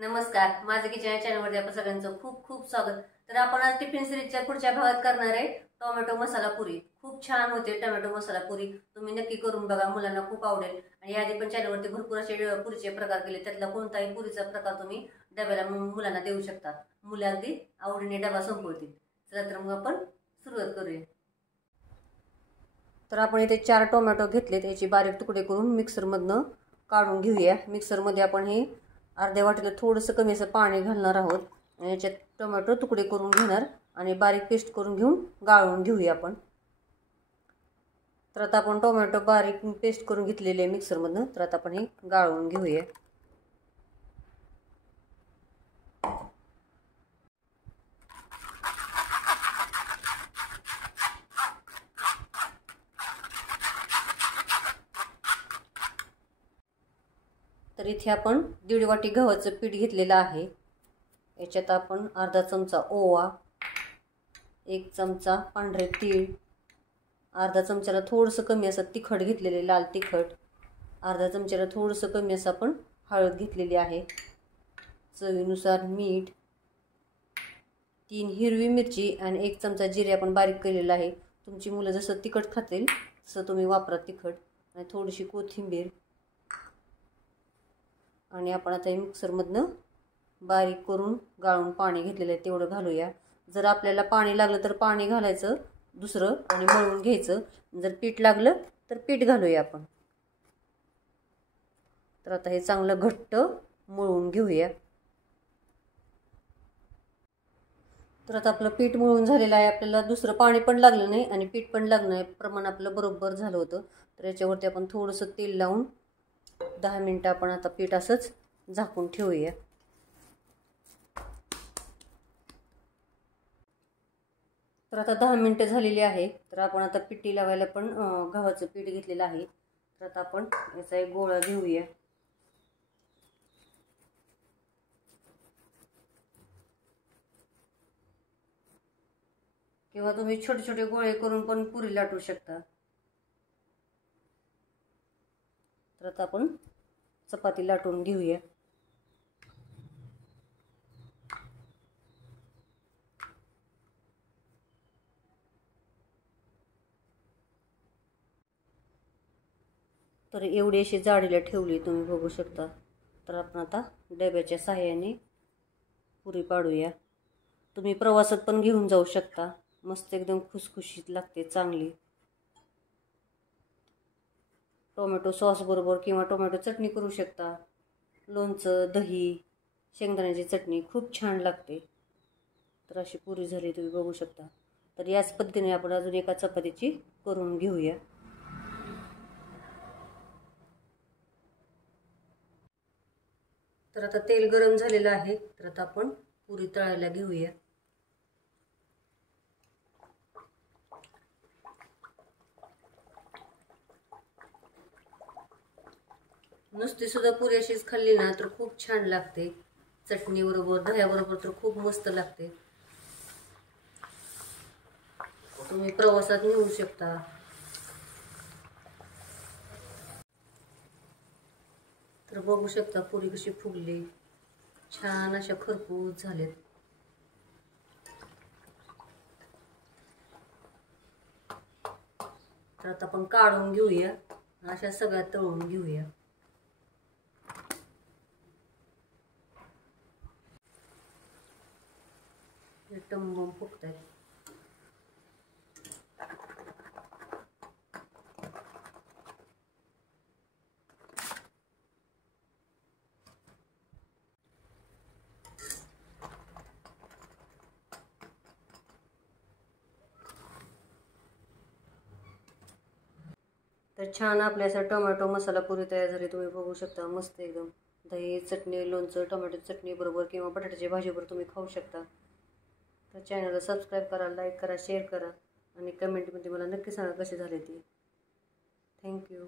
नमस्कार, माझं किचन या चॅनलवरती आपण सगळ्यांचं खूप खूप स्वागत. तर आपण आज टिफिन सिरीजच्या पुढच्या भागात करणार आहे टोमॅटो मसाला पुरी. खूप छान होते टोमॅटो मसाला पुरी. तुम्ही नक्की करून बघा, मुलांना खूप आवडेल. आणि याआधी पण चॅनलवरती भरपूर असे पुरीचे प्रकार केले, त्यातला कोणताही पुरीचा प्रकार तुम्ही डब्याला मुलांना देऊ शकता. मुलं अगदी आवडीने डबा संपवतील. चला तर मग आपण सुरुवात करूया. तर आपण इथे 4 टोमॅटो घेतले, त्याचे बारीक तुकडे करून मिक्सरमधनं काढून घेऊया. मिक्सरमध्ये आपण हे अर्ध्या वाटीला थोडंसं कमी असं पाणी घालणार आहोत आणि याच्यात टोमॅटो तुकडे करून घेणार आणि बारीक पेस्ट करून घेऊन गाळून घेऊया आपण. तर आता आपण टोमॅटो बारीक पेस्ट करून घेतलेले आहे मिक्सरमधनं. तर आता आपण हे गाळून घेऊया. तर इथे आपण 1.5 वाटी गव्हाचं पीठ घेतलेलं आहे. याच्यात आपण अर्धा चमचा ओवा, 1 चमचा पांढरे तीळ, अर्धा चमच्याला थोडंसं कमी असं तिखट घेतलेले लाल तिखट, अर्धा चमच्याला थोडंसं कमी असं आपण हळद घेतलेली आहे, चवीनुसार मीठ, 3 हिरवी मिरची आणि 1 चमचा जिरे आपण बारीक केलेलं आहे. तुमची मुलं जसं तिखट खातील तसं तुम्ही वापरा तिखट, आणि थोडीशी कोथिंबीर. आणि आपण आता मिक्सरमधनं बारीक करून गाळून पाणी घेतलेलं आहे तेवढं घालूया. जर आपल्याला पाणी लागलं तर पाणी घालायचं दुसरं आणि मळून घ्यायचं. जर पीठ लागलं तर पीठ घालूया आपण. तर आता हे चांगलं घट्ट मळून घेऊया. तर आता आपलं पीठ मळून झालेलं आहे. आपल्याला दुसरं पाणी पण लागलं नाही आणि पीठ पण लागलं नाही, प्रमाण आपलं बरोबर झालं होतं. तर याच्यावरती आपण थोडंसं तेल लावून 10 मिनिटं आपण आता पीठ असंच झाकून ठेवूया. तर आता 10 मिनिटं झालेली आहे. तर आपण आता पिठी लावायला पण गव्हाचं पीठ घेतलेलं आहे. तर आता आपण याचा एक गोळा घेऊया. किंवा तुम्ही छोटे छोटे गोळे करून पण पुरी लाटू शकता. तर आता आपण चपाती लाटून घेऊया. तर एवढी अशी जाडीला ठेवली, तुम्ही बघू शकता. तर आपण आता डब्याच्या सहाय्याने पुरी पाडूया. तुम्ही प्रवासात पण घेऊन जाऊ शकता. मस्त एकदम खुसखुशीत लागते, चांगली. टोमॅटो सॉस बरोबर किंवा टोमॅटो चटणी करू शकता. लोणचं, दही, शेंगदाण्याची चटणी खूप छान लागते. तर अशी पुरी झाली, तुम्ही बघू शकता. तर याच पद्धतीने आपण अजून एका चपातीची करून घेऊया. तर आता तेल गरम झालेलं आहे. तर आता आपण पुरी तळायला घेऊया. नुसती सुद्धा पुरी अशीच खाल्ली ना तर खूप छान लागते. चटणी बरोबर, दह्याबरोबर तर खूप मस्त लागते. तुम्ही प्रवासात नेऊ शकता. तर बघू शकता पुरी कशी फुगली, छान अशा खरपूस झालेत. तर आता आपण काढून घेऊया. अशा सगळ्या तळून घेऊया. टम्म फुगतायत. तर छान आपल्याचा टोमॅटो मसाला पुरी तयार झाली, तुम्ही बघू शकता. मस्त एकदम. दही, चटणी, लोणचं, टोमॅटो चटणी बरोबर किंवा बटाट्याची भाजी बरोबर तुम्ही खाऊ शकता. तर चॅनलला सबस्क्राईब करा, लाईक करा, शेअर करा आणि कमेंटमध्ये मला नक्की सांगा कसे झाले ते. थँक्यू.